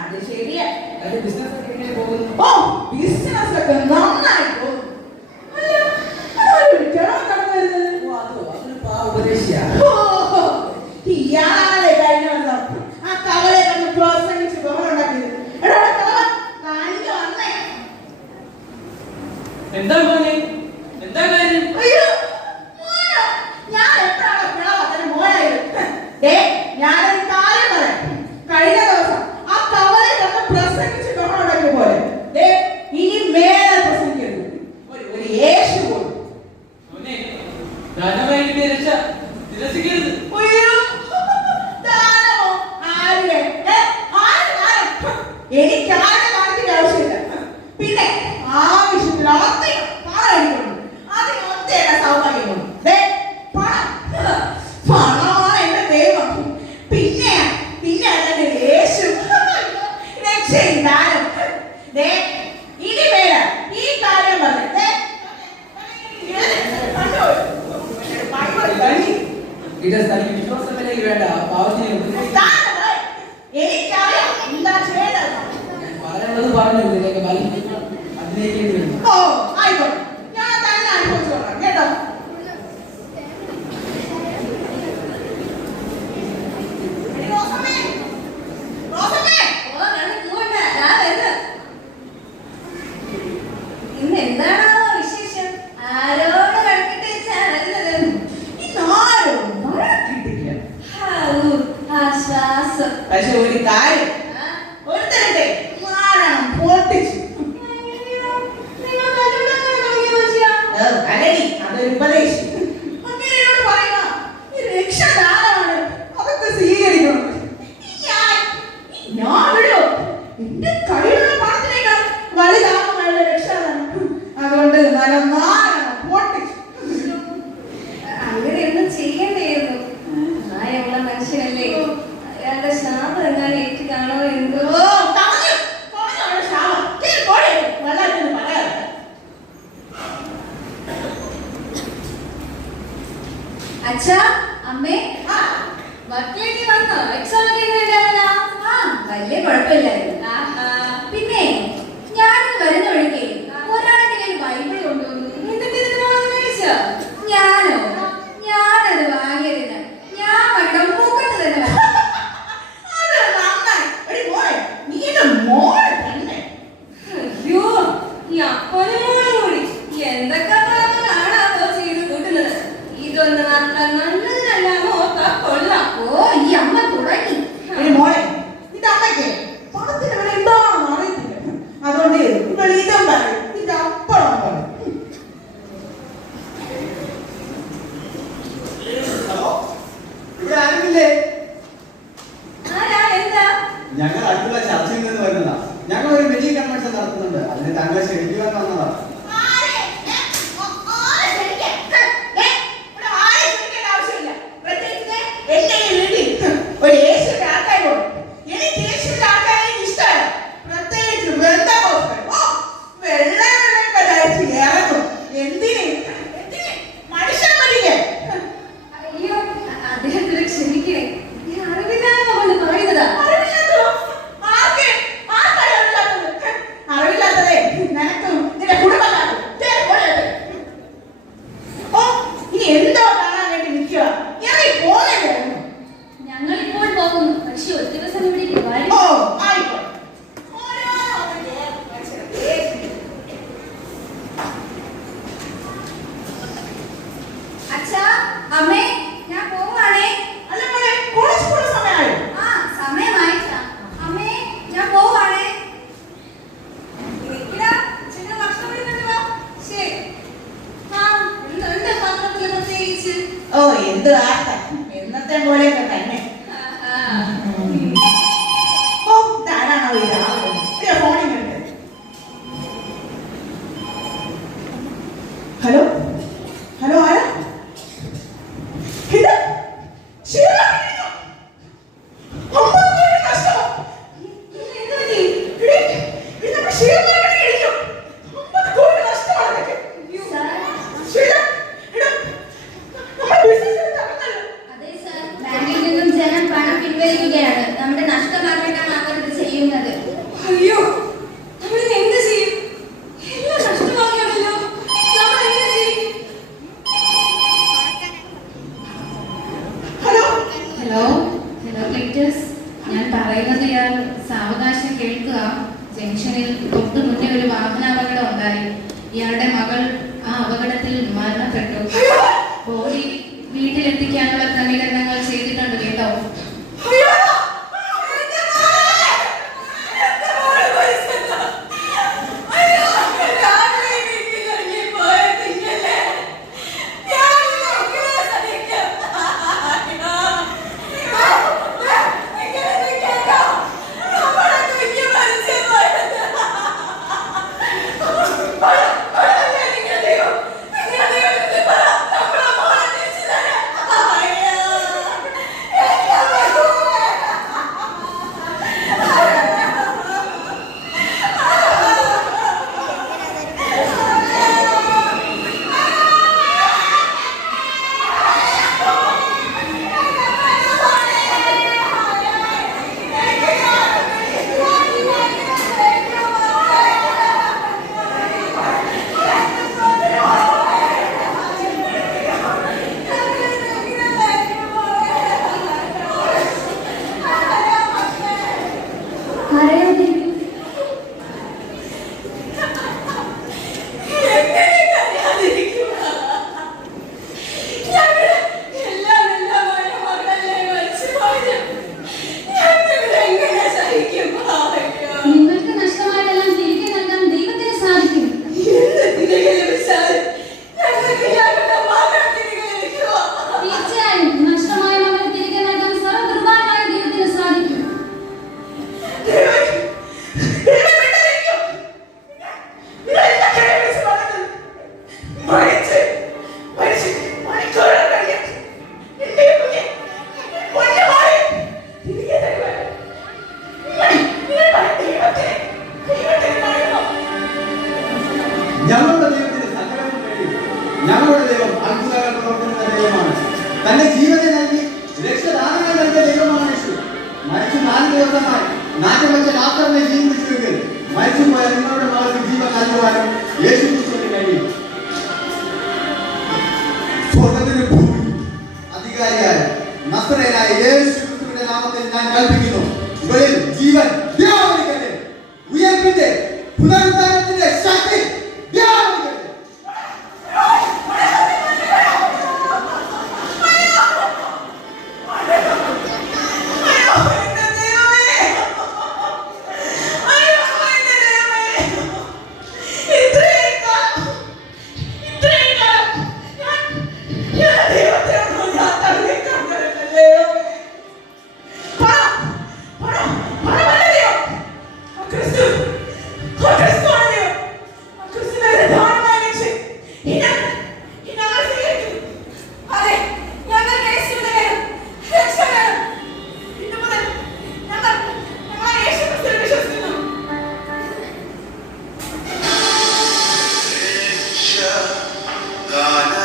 അത് ശരിയാ. ബിസിനസ് ഒക്കെ എങ്ങനെ പോകുന്നു? ഓ, ബിസിനസ് ഒക്കെ നന്നായി പോകുന്നു. ഇയാളെ കഴിഞ്ഞ വർഷം ആ കവളെ കണ്ട് പ്രോത്സാഹിച്ച് ബഹളുണ്ടാക്കിയത്. എന്താ മോനെ, എന്താ കാര്യം? ഞാൻ എപ്പോഴാണ് പിളവത്തിന് മോനായത്? ഞാനൊരു കാര്യം പറയാം. കഴിഞ്ഞ ദിവസം ആ കവളെ കണ്ട് പ്രസംഗിച്ച് ബഹളുണ്ടാക്കിയ പോലെ ഇനി മേലെ പ്രസംഗിക്കരുത്. ഒരു യേശു പോലും എനിക്ക് ആരുടെ കാര്യത്തിന്റെ ആവശ്യമില്ല. പിന്നെ ആവശ്യത്തിൽ അതിനൊത്തേണ്ട സൗകര്യമുണ്ട്. പണമാണ് എന്റെ ദൈവം. പിന്നെ യേശു രക്ഷയും ദാനം. ഇനി വേറെ ഈ കാര്യം പറഞ്ഞു വിശ്വാസത്തിലേക്ക് വേണ്ട പാവത്തിനെ എനിക്കറിയാം എന്താ ചെയ്യേണ്ടത്. പറയാനുള്ളത് പറഞ്ഞു. ഇതിലേക്ക് അതിലേക്ക് വേണ്ടി ഓ ആയിക്കോട്ടെ, ഞാൻ തന്നെ അനുഭവിച്ചോളാം കേട്ടോ. പക്ഷെ ഒരു കാര്യം ഒരുത്തരട്ടെ പൊട്ടിച്ചു. അതൊരു ഉപദേശം. അങ്ങനെയോട് പറയുക രക്ഷാദാനമാണ്, അതൊക്കെ സ്വീകരിക്കണം. ഞാൻ വിടോ എന്റെ കയ്യിലുള്ള പണത്തിനേക്കാൾ വലുതാകുന്നുള്ള രക്ഷാദാനം. അതുകൊണ്ട് പൊട്ടിച്ചു. അങ്ങനെയൊന്നും ചെയ്യണ്ടായിരുന്നു. പ്രായമുള്ള മനുഷ്യനല്ലേ, അയാളുടെ ശാപം എങ്ങാനും ഏറ്റ് കാണോ എന്തോ. അച്ഛാ, അമ്മേ, മക്കളേക്ക് വന്നോ? എക്സാം ഒക്കെ എങ്ങനെയുണ്ടായിരുന്നോ? വലിയ കുഴപ്പമില്ലായിരുന്നു. പിന്നെ ഞാനിന്ന് വരുന്ന വഴിക്ക് ഒരാളെങ്കിലും ബൈബിൾ കൊണ്ടുവന്നു. എന്നിട്ട് ഇതിനോട് മേടിച്ചോ? ഞാനത് വാങ്ങിയതിന് ഞാൻ മകളുടെ മൂക്കത്ത് തന്നെ ഈ അപ്പനും മോളും കൂടി എന്തൊക്കെ കാണാമോ ചെയ്ത് കൂട്ടുന്നത്. ഇതൊന്നും അത്ര നല്ലതിനല്ലാമോ ഓർത്താ കൊള്ളാം. ഓ, ഈ അമ്മ തുടങ്ങി. മോളെ, ഇത് അമ്മയ്ക്ക് പണത്തിന് വില എന്താണെന്ന് അറിയത്തില്ല. അതുകൊണ്ട് ഇതം പറയും, ഇത് അപ്പളം പറയും. ഇവിടെ ആരുമില്ലേ? എന്താ? ഞങ്ങൾ അടുത്തുള്ള ചർച്ചയിൽ നിന്ന് വരുന്നതാ. ഞങ്ങൾ ഒരു വലിയ കൺവെൻഷൻ നടത്തുന്നുണ്ട്. അതിന് താങ്കളെ ക്ഷണിക്കുവാൻ വന്നതാണ്. അയ്യോ, അദ്ദേഹത്തിന് ക്ഷമിക്കണേ. ഞാൻ അറിവില്ലായ്മ കൊണ്ട് പറയുന്നതാ. അറിവില്ലാത്തതേ നിനക്കും നിന്റെ കുടുംബക്കാർക്കും. ഓ, ഇനി എന്തോ കാണാൻ വേണ്ടി നിൽക്കുക. ഞങ്ങളിപ്പോൾ പോകുന്നു. പക്ഷെ ഒരു ദിവസം ഇവിടേക്ക് വരും. ഓ, ആയിക്കോട്ടെ. അച്ഛാ, അമ്മേ, ഞാൻ പോവാണേ. അല്ല മോളെ, കോളേജ് പോണ സമയമായോ? സമയമായിട്ടാ. അമ്മേ, ഞാൻ പോവാണേ. ഭക്ഷണം വിളിക്കുന്നുണ്ടോ? ശരി. എന്താ പത്രത്തില് പ്രത്യേകിച്ച്? ഓ, എന്ത് വാർത്ത, എന്നത്തെ പോലെയൊക്കെ തന്നെ. ഓ, ധാരാണോ ഈ രാവിലെ ഫോണിൽ ഉണ്ട്. ഹലോ ഹലോ, ആരാ ഇത്? അതെ സാർ, ബാങ്കിൽ നിന്ന് അവൾ ആ അപകടത്തിൽ മരണപ്പെട്ടു. ബോഡി വീട്ടിലെത്തിക്കാനുള്ള ക്രമീകരണങ്ങൾ ചെയ്തിട്ടുണ്ട് കേട്ടോ. ഞങ്ങളുടെ ദൈവത്തിന്റെ സകലവും കഴിയും. ഞങ്ങളുടെ ദൈവം അത്ഭുതങ്ങൾ പ്രവർത്തിക്കുന്ന ദൈവമാണ്. തന്റെ ജീവനെ നൽകി രക്ഷദാനങ്ങൾ നൽകിയ ദൈവമാണ് യേശു. മരിച്ചു 4 ദിവസമായി നാട്ടിൽ വെച്ച ഡോക്ടറിനെ ജീവിപ്പിച്ചുവെങ്കിൽ മരിച്ചുപോയ നിങ്ങളുടെ മകൾക്ക് ജീവൻ നൽകുവാനും യേശു ക്രിസ്തുവിന് കഴിയും. സ്വർഗ്ഗത്തിന് ഭൂമി അധികാരിയായ നസ്രയനായ യേശു ക്രിസ്തുവിന്റെ നാമത്തിൽ ഞാൻ കൽപ്പിക്കുന്നു, ഇവരിൽ ജീവൻ വ്യാപരിക്കട്ടെ. ഉയർപ്പിന്റെ പുനരുദ്ധാനത്തിന്റെ ശക്തി വ്യാപരിക്കട്ടെ. God